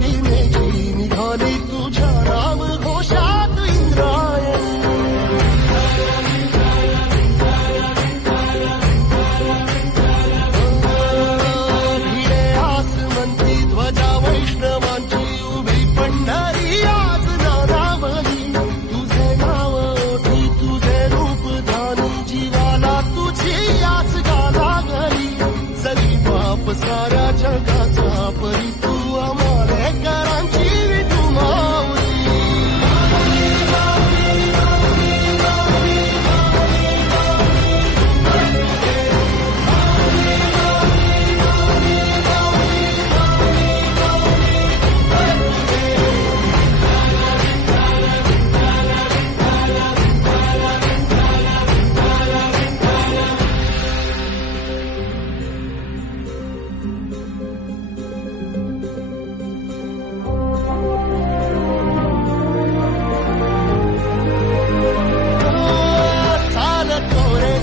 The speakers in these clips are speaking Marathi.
भीमेची निघाली तुझ्या नाम घोषात इंद्रायणी. भिडे आसमंती ध्वजा वैष्णवांची उभी पंढरी आज नादावली. तुझे नाव ओठी तुझे रूप धानी जीवाला तुझी आस गाला गली. जरी बाप साऱ्या जगाचा परी तू आमालेकरांची विठू माऊली.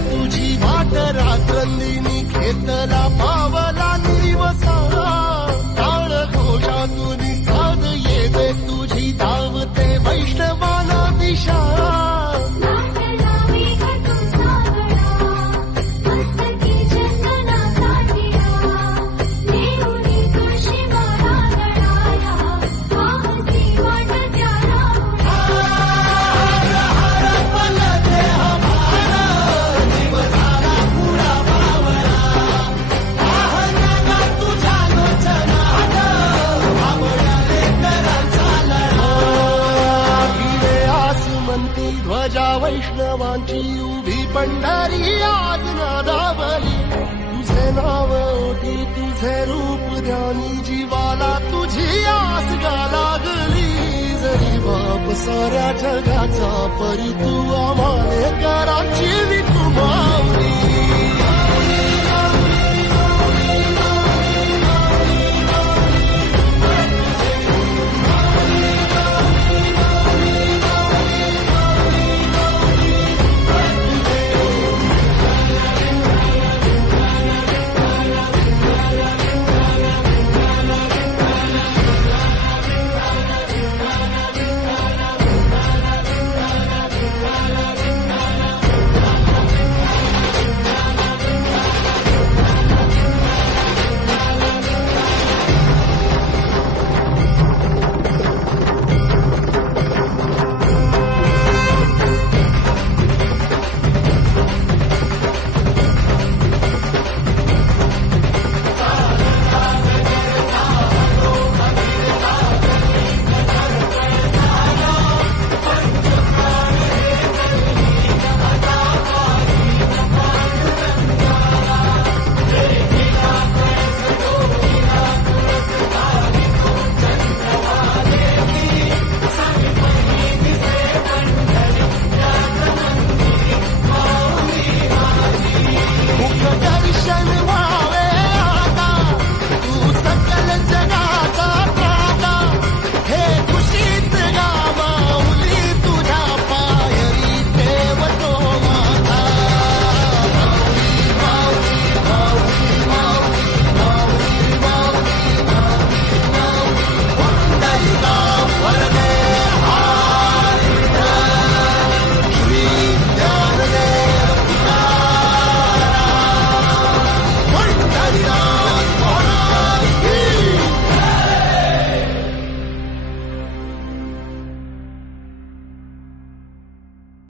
तुझी वाट रात्रंदिनी घेतला पावला दिवसा. टाळ घोषातून साध येते तुझी धावते वैष्णवाना दिशा. ध्वजा वैष्णवांची उभी पंढरी आज नादावली. तुझे नाव ओठी तुझे रूप ध्यानी जीवाला तुझी आस गा लागली. जरी बाप साऱ्या जगाचा परी तू आमालेकरांची विठू माऊली.